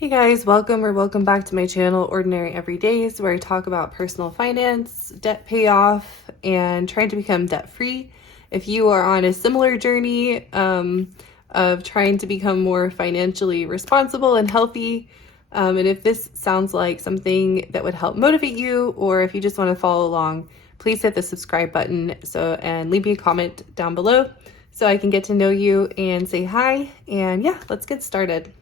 Hey guys, welcome back to my channel, Ordinary Everydays, where I talk about personal finance, debt payoff, and trying to become debt-free. If you are on a similar journey of trying to become more financially responsible and healthy, and if this sounds like something that would help motivate you, or if you just want to follow along, please hit the subscribe button and leave me a comment down below so I can get to know you and say hi. And yeah, let's get started.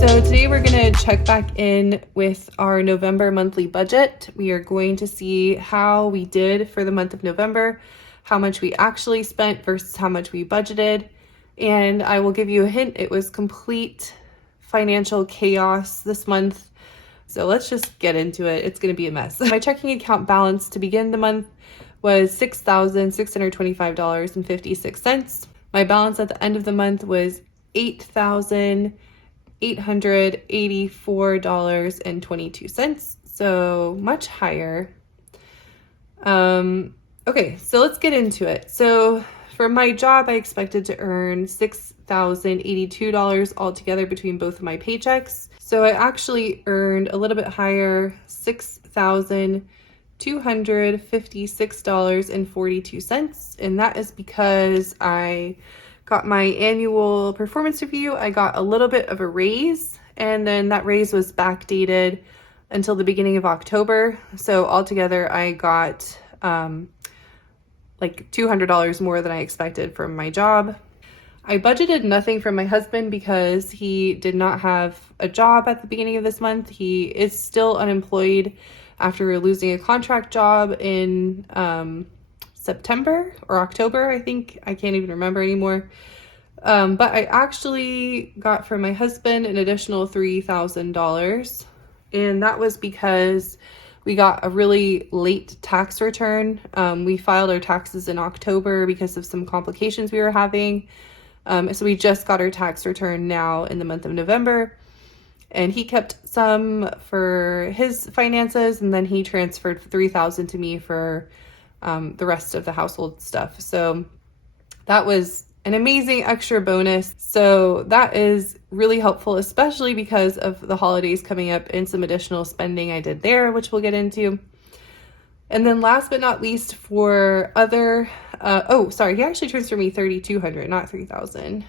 So today we're going to check back in with our November monthly budget. We are going to see how we did for the month of November, how much we actually spent versus how much we budgeted. And I will give you a hint, it was complete financial chaos this month. So let's just get into it. It's going to be a mess. My checking account balance to begin the month was $6,625.56. My balance at the end of the month was $8,884.22. So much higher. Okay, so let's get into it. So for my job, I expected to earn $6,082 altogether between both of my paychecks. So I actually earned a little bit higher, $6,256.42. And that is because I got my annual performance review. I got a little bit of a raise, and then that raise was backdated until the beginning of October. So altogether, I got like $200 more than I expected from my job. I budgeted nothing from my husband because he did not have a job at the beginning of this month. He is still unemployed after losing a contract job in September or October, I think. I can't even remember anymore. But I actually got from my husband an additional $3,000. And that was because we got a really late tax return. We filed our taxes in October because of some complications we were having. So we just got our tax return now in the month of November. And he kept some for his finances, and then he transferred $3,000 to me for the rest of the household stuff. So that was an amazing extra bonus. So that is really helpful, especially because of the holidays coming up and some additional spending I did there, which we'll get into. And then last but not least, for other, he actually transferred me $3,200, not $3,000.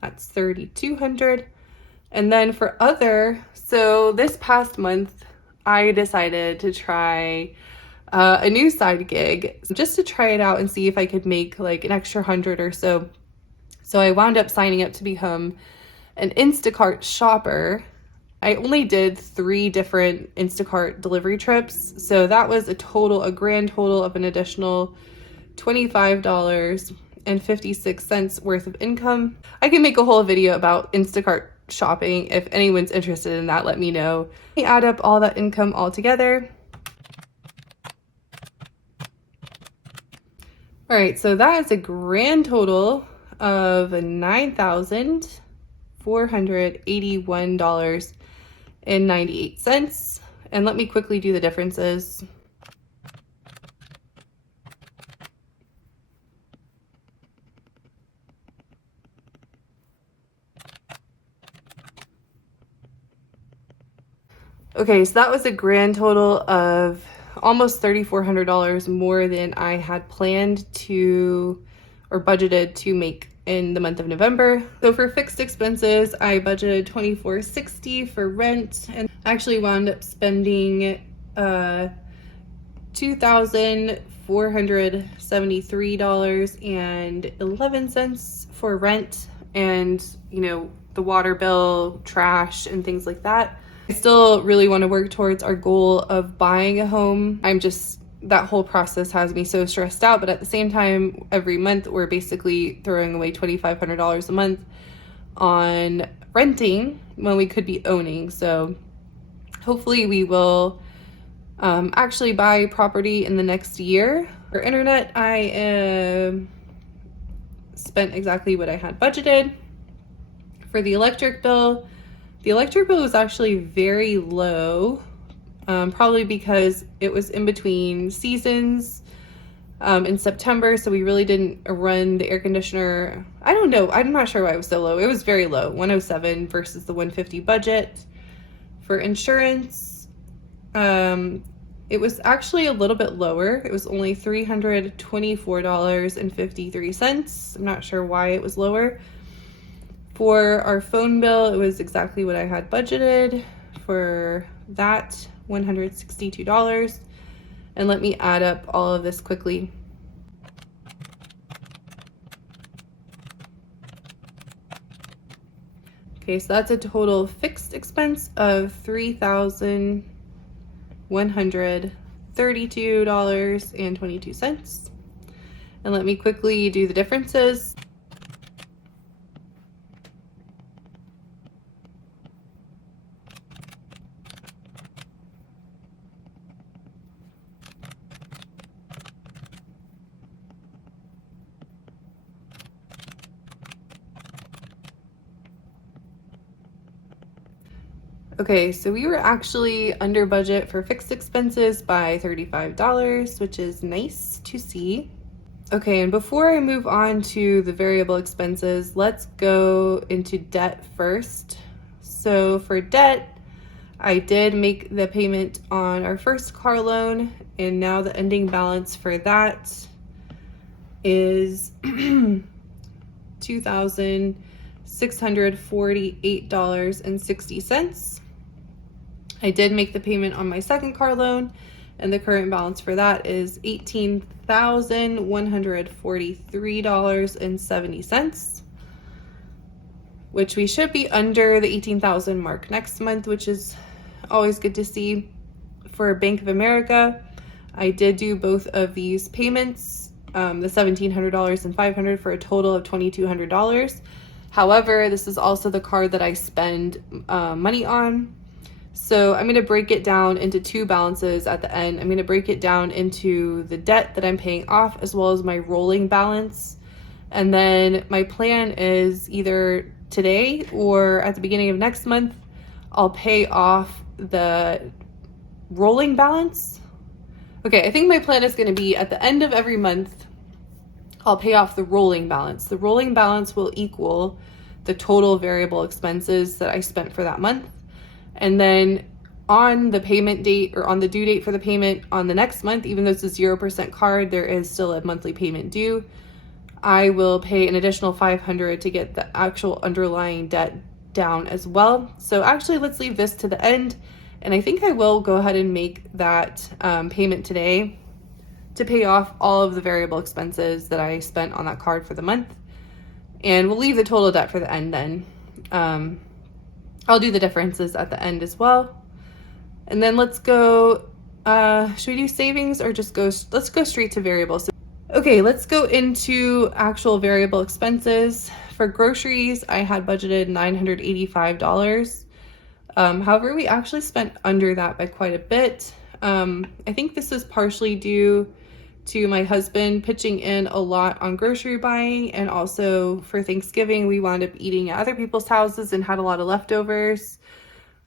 That's $3,200. And then for other, so this past month, I decided to try a new side gig just to try it out and see if I could make like an extra 100 or so. So I wound up signing up to become an Instacart shopper. I only did 3 different Instacart delivery trips. So that was a grand total of an additional $25.56 worth of income. I can make a whole video about Instacart shopping. If anyone's interested in that, let me know. I add up all that income all together. All right, so that is a grand total of $9,481.98. And let me quickly do the differences. Okay, so that was a grand total of almost $3,400 more than I had planned to or budgeted to make in the month of November. So for fixed expenses, I budgeted $2,460 for rent, and actually wound up spending $2,473.11 for rent, and the water bill, trash, and things like that. I still really want to work towards our goal of buying a home. That whole process has me so stressed out, but at the same time, every month we're basically throwing away $2,500 a month on renting when we could be owning. So hopefully we will actually buy property in the next year. For internet, I spent exactly what I had budgeted. For the electric bill was actually very low, probably because it was in between seasons. in September, so we really didn't run the air conditioner. I don't know. I'm not sure why it was so low. It was very low, 107 versus the 150 budget. For insurance, it was actually a little bit lower. It was only $324.53. I'm not sure why it was lower. For our phone bill, it was exactly what I had budgeted for that, $162. And let me add up all of this quickly. Okay, so that's a total fixed expense of $3,132.22. And let me quickly do the differences. Okay, so we were actually under budget for fixed expenses by $35, which is nice to see. Okay, and before I move on to the variable expenses, let's go into debt first. So for debt, I did make the payment on our first car loan, and now the ending balance for that is $2,648.60. I did make the payment on my second car loan, and the current balance for that is $18,143.70, which we should be under the 18,000 mark next month, which is always good to see. For Bank of America, I did do both of these payments, the $1,700 and $500 for a total of $2,200. However, this is also the card that I spend money on. So I'm going to break it down into two balances at the end. I'm going to break it down into the debt that I'm paying off as well as my rolling balance. And then my plan is either today or at the beginning of next month, I'll pay off the rolling balance. Okay, I think my plan is going to be at the end of every month, I'll pay off the rolling balance. The rolling balance will equal the total variable expenses that I spent for that month. And then on the payment date or on the due date for the payment on the next month, even though it's a 0% card, there is still a monthly payment due. I will pay an additional $500 to get the actual underlying debt down as well. So actually, let's leave this to the end. And I think I will go ahead and make that payment today to pay off all of the variable expenses that I spent on that card for the month. And we'll leave the total debt for the end then. I'll do the differences at the end as well. And then let's go, should we do savings or just let's go straight to variables. Okay, let's go into actual variable expenses. For groceries, I had budgeted $985. However, we actually spent under that by quite a bit. I think this is partially due to my husband pitching in a lot on grocery buying, and also for Thanksgiving we wound up eating at other people's houses and had a lot of leftovers.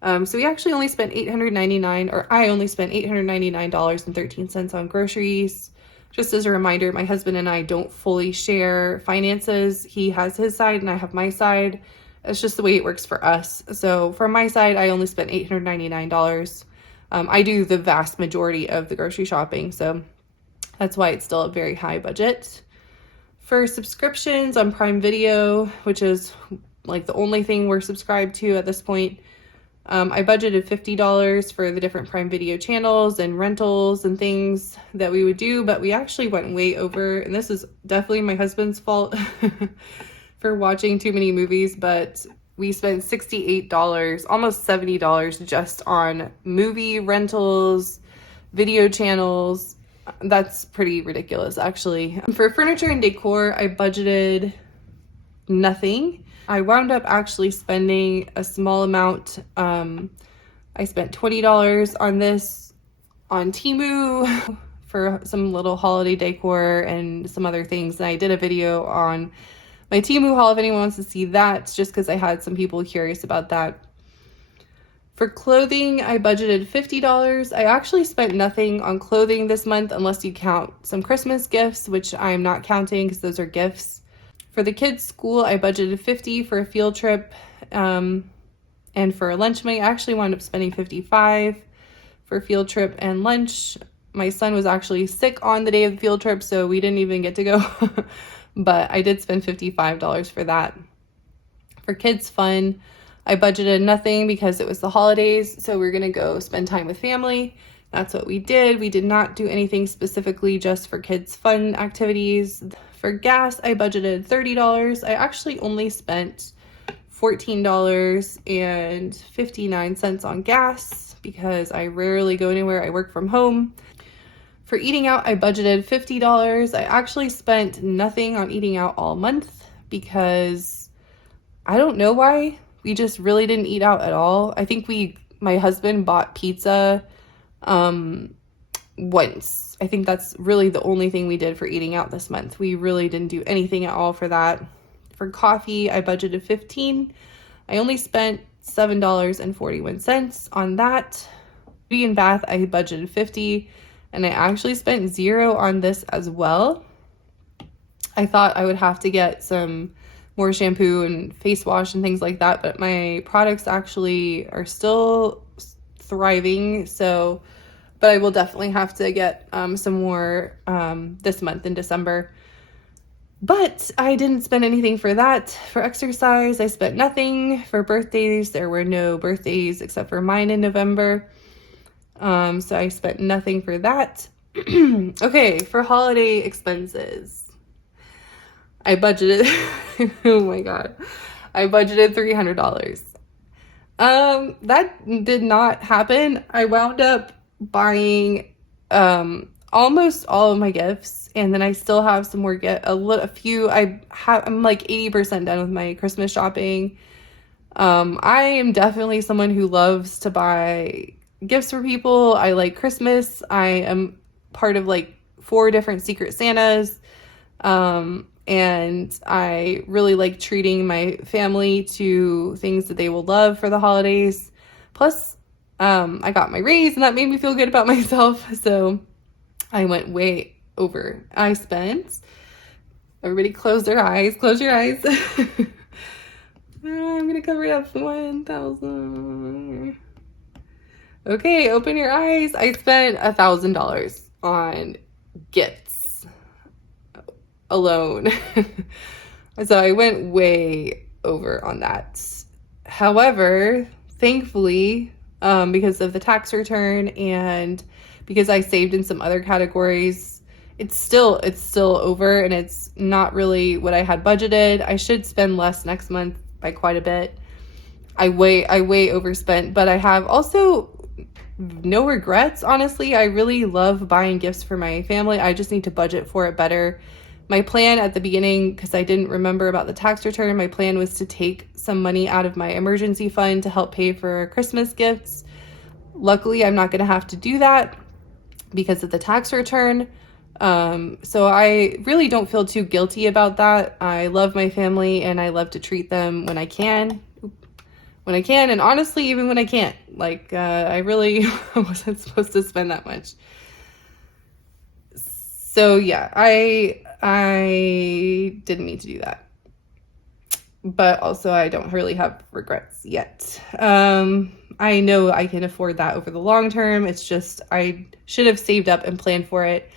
So we actually only spent I only spent $899.13 on groceries. Just as a reminder, my husband and I don't fully share finances. He has his side and I have my side. It's just the way it works for us. So for my side, I only spent $899. I do the vast majority of the grocery shopping, so that's why it's still a very high budget. For subscriptions on Prime Video, which is like the only thing we're subscribed to at this point, I budgeted $50 for the different Prime Video channels and rentals and things that we would do, but we actually went way over, and this is definitely my husband's fault for watching too many movies, but we spent $68, almost $70 just on movie rentals, video channels. That's pretty ridiculous, actually. For furniture and decor, I budgeted nothing. I wound up actually spending a small amount. I spent $20 on this on TEMU for some little holiday decor and some other things. And I did a video on my TEMU haul if anyone wants to see that, just because I had some people curious about that. For clothing, I budgeted $50. I actually spent nothing on clothing this month unless you count some Christmas gifts, which I'm not counting because those are gifts. For the kids' school, I budgeted $50 for a field trip, and for lunch money, I actually wound up spending $55 for field trip and lunch. My son was actually sick on the day of the field trip, so we didn't even get to go, but I did spend $55 for that. For kids' fun, I budgeted nothing because it was the holidays, so we're gonna go spend time with family. That's what we did. We did not do anything specifically just for kids' fun activities. For gas, I budgeted $30. I actually only spent $14.59 on gas because I rarely go anywhere. I work from home. For eating out, I budgeted $50. I actually spent nothing on eating out all month because I don't know why. We just really didn't eat out at all. I think my husband bought pizza once. I think that's really the only thing we did for eating out this month. We really didn't do anything at all for that. For coffee, I budgeted $15. I only spent $7.41 on that. Beauty and bath, I budgeted $50, and I actually spent $0 on this as well. I thought I would have to get some more shampoo and face wash and things like that, but my products actually are still thriving, but I will definitely have to get some more this month in December. But I didn't spend anything for that. For exercise, I spent nothing. For birthdays, there were no birthdays except for mine in November, so I spent nothing for that. Okay, for holiday expenses, I budgeted, oh my God, I budgeted $300. That did not happen. I wound up buying almost all of my gifts, and then I still have some more a few. I'm like 80% done with my Christmas shopping. I am definitely someone who loves to buy gifts for people. I like Christmas. I am part of like 4 different Secret Santas. And I really like treating my family to things that they will love for the holidays. Plus, I got my raise, and that made me feel good about myself. So I went way over. I spent, everybody close their eyes, close your eyes. I'm gonna cover it up. 1,000. Okay, open your eyes. I spent $1,000 on gifts alone. So I went way over on that. However, thankfully, because of the tax return and because I saved in some other categories, it's still over, and it's not really what I had budgeted. I should spend less next month by quite a bit. I way overspent, but I have also no regrets. Honestly, I really love buying gifts for my family. I just need to budget for it better. My plan at the beginning, because I didn't remember about the tax return, my plan was to take some money out of my emergency fund to help pay for Christmas gifts. Luckily, I'm not going to have to do that because of the tax return. So I really don't feel too guilty about that. I love my family, and I love to treat them when I can, and honestly, even when I can't. Like, I really wasn't supposed to spend that much. So yeah, I didn't need to do that. But also, I don't really have regrets yet. I know I can afford that over the long term. It's just I should have saved up and planned for it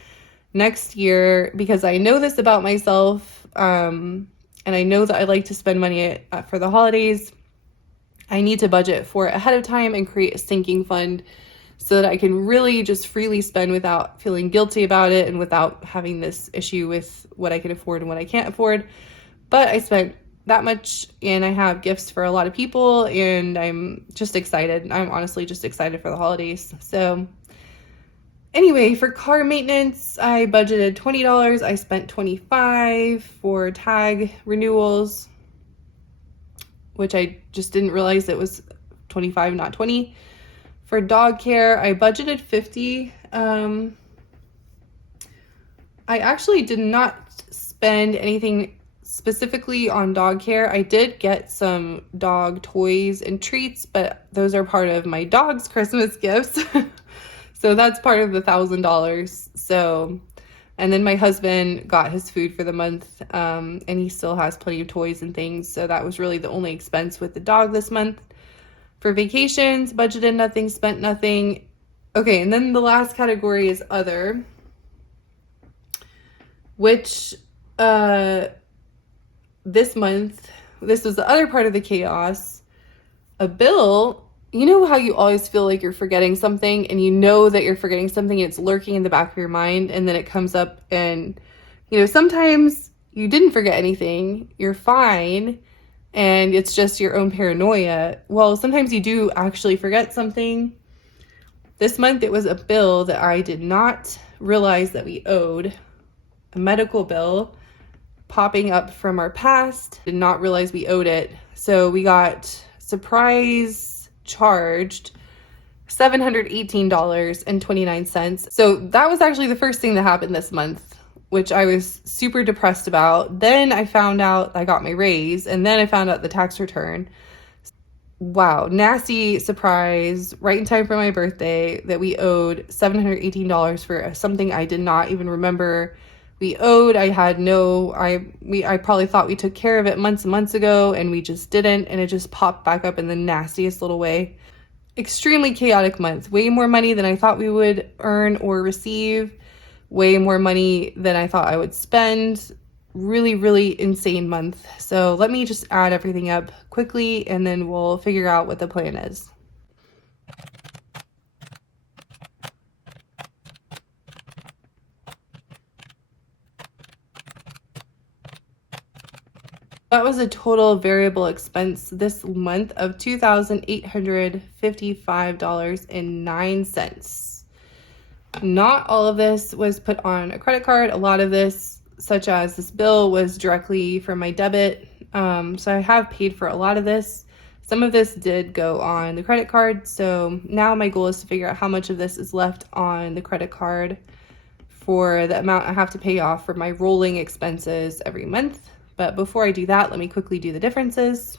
next year, because I know this about myself, and I know that I like to spend money for the holidays. I need to budget for it ahead of time and create a sinking fund so that I can really just freely spend without feeling guilty about it and without having this issue with what I can afford and what I can't afford. But I spent that much, and I have gifts for a lot of people, and I'm just excited. I'm honestly just excited for the holidays. So anyway, for car maintenance, I budgeted $20. I spent $25 for tag renewals, which I just didn't realize it was $25, not $20. For dog care, I budgeted $50. I actually did not spend anything specifically on dog care. I did get some dog toys and treats, but those are part of my dog's Christmas gifts. So that's part of the $1,000. So, and then my husband got his food for the month, and he still has plenty of toys and things. So that was really the only expense with the dog this month. For vacations, budgeted nothing, spent nothing. Okay, and then the last category is other, which this month, this was the other part of the chaos. A bill. You know how you always feel like you're forgetting something, and you know that you're forgetting something, and it's lurking in the back of your mind, and then it comes up, and sometimes you didn't forget anything, you're fine, and it's just your own paranoia. Well, sometimes you do actually forget something. This month it was a bill that I did not realize that we owed, a medical bill popping up from our past. Did not realize we owed it, so we got surprise charged $718.29. So that was actually the first thing that happened this month, which I was super depressed about. Then I found out I got my raise, and then I found out the tax return. Wow, nasty surprise right in time for my birthday that we owed $718 for something I did not even remember we owed. I probably thought we took care of it months and months ago, and we just didn't, and it just popped back up in the nastiest little way. Extremely chaotic month. Way more money than I thought we would earn or receive. Way more money than I thought I would spend. Really, really insane month. So let me just add everything up quickly, and then we'll figure out what the plan is. That was a total variable expense this month of $2,855.09. Not all of this was put on a credit card. A lot of this, such as this bill, was directly from my debit. So I have paid for a lot of this. Some of this did go on the credit card. So now my goal is to figure out how much of this is left on the credit card for the amount I have to pay off for my rolling expenses every month. But before I do that, let me quickly do the differences.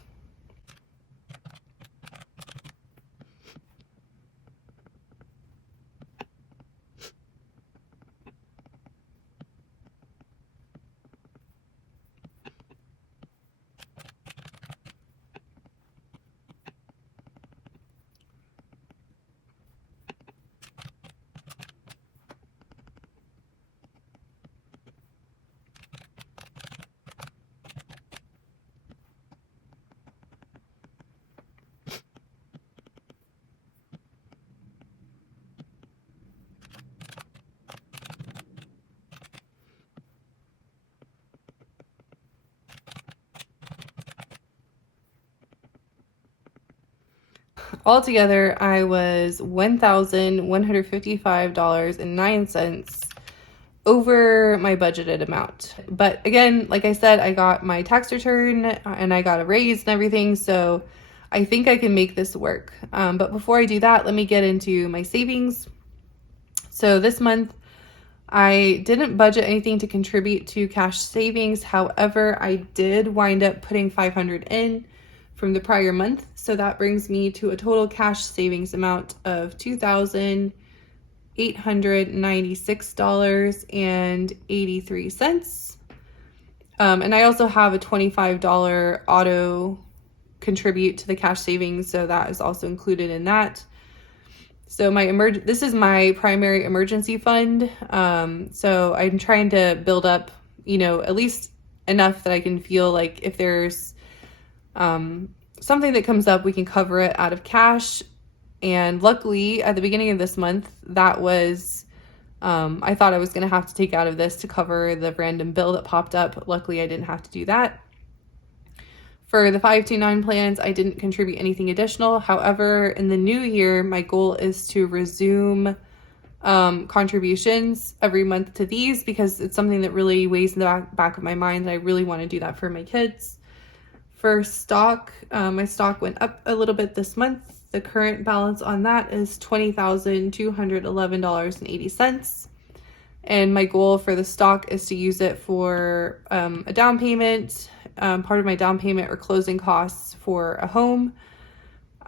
Altogether, I was $1,155.09 over my budgeted amount. But again, like I said, I got my tax return and I got a raise and everything, so I think I can make this work. But before I do that, let me get into my savings. So this month, I didn't budget anything to contribute to cash savings. However, I did wind up putting $500 in from the prior month. So that brings me to a total cash savings amount of $2,896.83. And I also have a $25 auto contribute to the cash savings, so that is also included in that. So this is my primary emergency fund. So I'm trying to build up, at least enough that I can feel like if there's something that comes up, we can cover it out of cash. And luckily, at the beginning of this month, that was, I thought I was going to have to take out of this to cover the random bill that popped up. Luckily, I didn't have to do that. For the 529 plans, I didn't contribute anything additional. However, in the new year, my goal is to resume contributions every month to these, because it's something that really weighs in the back of my mind, and I really want to do that for my kids. For stock, my stock went up a little bit this month. The current balance on that is $20,211.80. And my goal for the stock is to use it for a down payment, part of my down payment or closing costs for a home.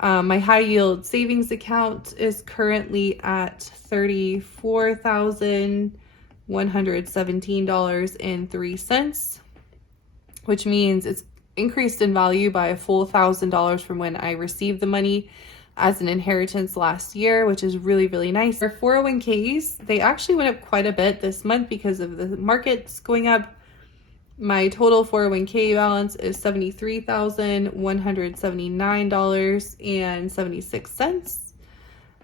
My high yield savings account is currently at $34,117.03, which means it's increased in value by a full $1,000 from when I received the money as an inheritance last year, which is really, really nice. For 401ks, they actually went up quite a bit this month because of the markets going up. My total 401k balance is $73,179.76.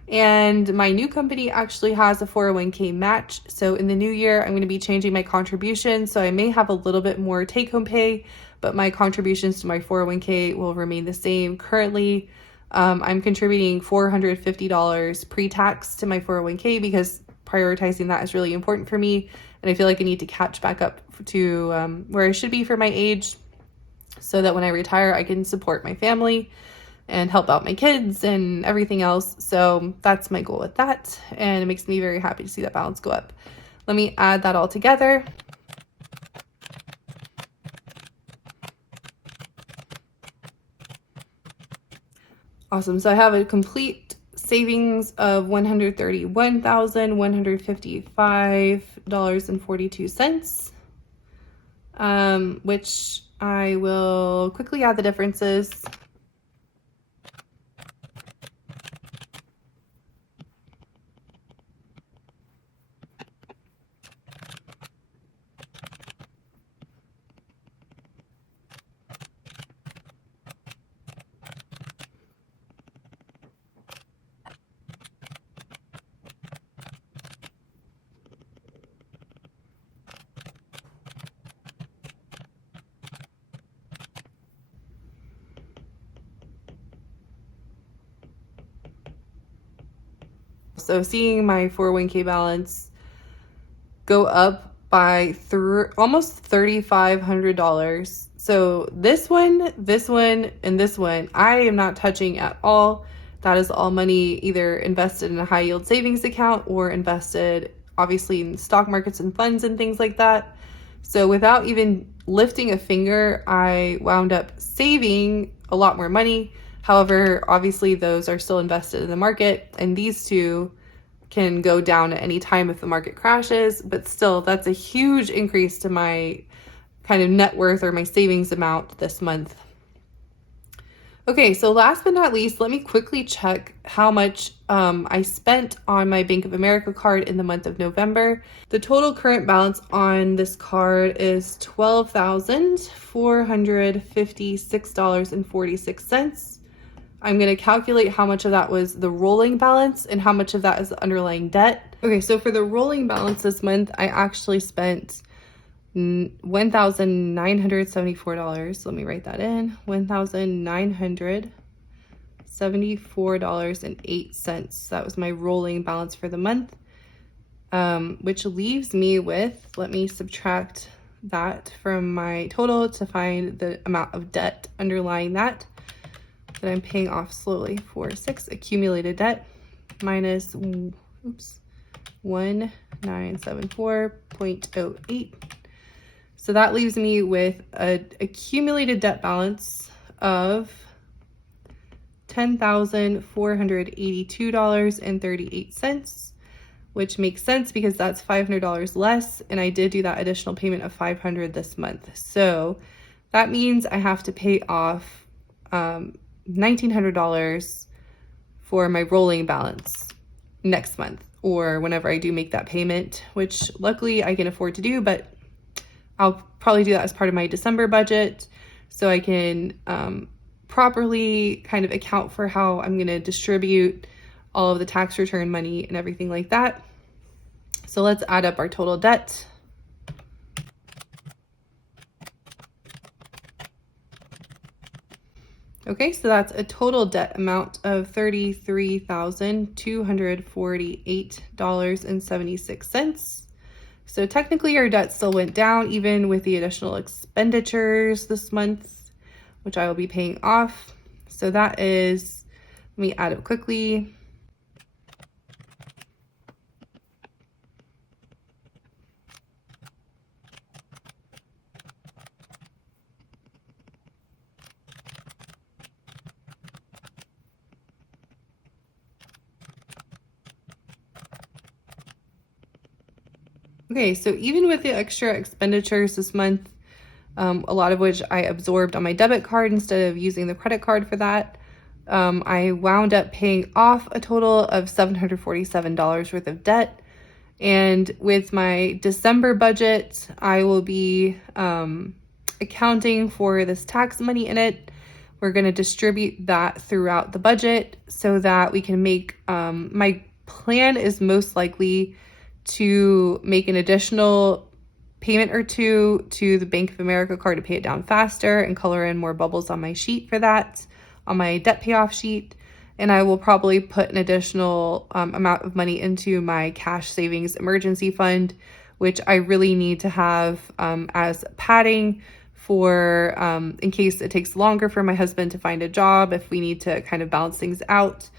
And my new company actually has a 401k match. So in the new year, I'm going to be changing my contribution. So I may have a little bit more take-home pay, but my contributions to my 401k will remain the same. Currently, I'm contributing $450 pre-tax to my 401k because prioritizing that is really important for me. And I feel like I need to catch back up to where I should be for my age so that when I retire, I can support my family and help out my kids and everything else. So that's my goal with that. And it makes me very happy to see that balance go up. Let me add that all together. Awesome. So I have a complete savings of $131,155.42, which I will quickly add the differences. So seeing my 401k balance go up by almost $3,500. So this one, and this one, I am not touching at all. That is all money either invested in a high yield savings account or invested obviously in stock markets and funds and things like that. So without even lifting a finger, I wound up saving a lot more money. However, obviously those are still invested in the market, and these two can go down at any time if the market crashes, but still that's a huge increase to my kind of net worth or my savings amount this month. Okay, so last but not least, let me quickly check how much I spent on my Bank of America card in the month of November. The total current balance on this card is $12,456.46. I'm going to calculate how much of that was the rolling balance and how much of that is the underlying debt. Okay, so for the rolling balance this month, I actually spent $1,974. Let me write that in. $1,974.08. That was my rolling balance for the month, which leaves me with, let me subtract that from my total to find the amount of debt underlying that I'm paying off slowly for 6 accumulated debt minus 1974.08. So that leaves me with an accumulated debt balance of $10,482.38, which makes sense because that's $500 less, and I did do that additional payment of $500 this month. So that means I have to pay off $1,900 for my rolling balance next month or whenever I do make that payment, which luckily I can afford to do, but I'll probably do that as part of my December budget so I can properly kind of account for how I'm going to distribute all of the tax return money and everything like that. So let's add up our total debt. Okay, so that's a total debt amount of $33,248.76. So technically our debt still went down even with the additional expenditures this month, which I will be paying off. So that is, let me add it quickly. Okay, so even with the extra expenditures this month, a lot of which I absorbed on my debit card instead of using the credit card for that, I wound up paying off a total of $747 worth of debt. And with my December budget, I will be accounting for this tax money in it. We're going to distribute that throughout the budget so that we can make, my plan is most likely to make an additional payment or two to the Bank of America card to pay it down faster and color in more bubbles on my sheet for that, on my debt payoff sheet. And I will probably put an additional amount of money into my cash savings emergency fund, which I really need to have as padding for in case it takes longer for my husband to find a job, if we need to kind of balance things out.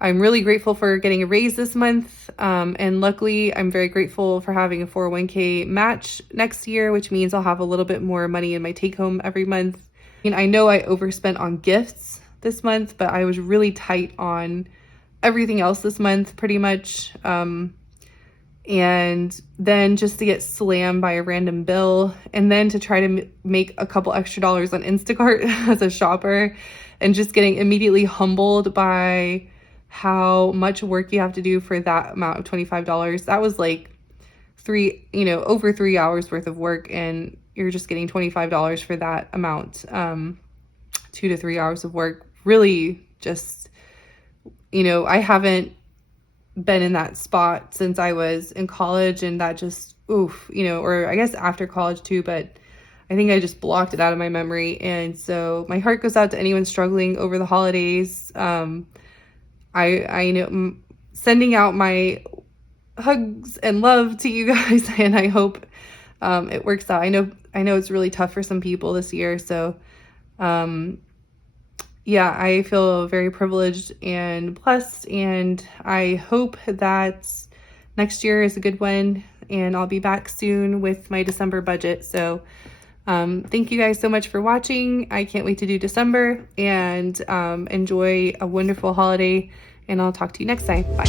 I'm really grateful for getting a raise this month. And luckily, I'm very grateful for having a 401k match next year, which means I'll have a little bit more money in my take home every month. And I know I overspent on gifts this month, but I was really tight on everything else this month, pretty much. And then just to get slammed by a random bill, and then to try to make a couple extra dollars on Instacart as a shopper, and just getting immediately humbled by how much work you have to do for that amount of $25. That was like over 3 hours worth of work, and you're just getting $25 for that amount. 2 to 3 hours of work. Really just, I haven't been in that spot since I was in college, and that just, or I guess after college too, but I think I just blocked it out of my memory. And so my heart goes out to anyone struggling over the holidays. I know, sending out my hugs and love to you guys, and I hope it works out. I know it's really tough for some people this year, so yeah, I feel very privileged and blessed, and I hope that next year is a good one, and I'll be back soon with my December budget. So thank you guys so much for watching. I can't wait to do December, and enjoy a wonderful holiday, and I'll talk to you next time. Bye.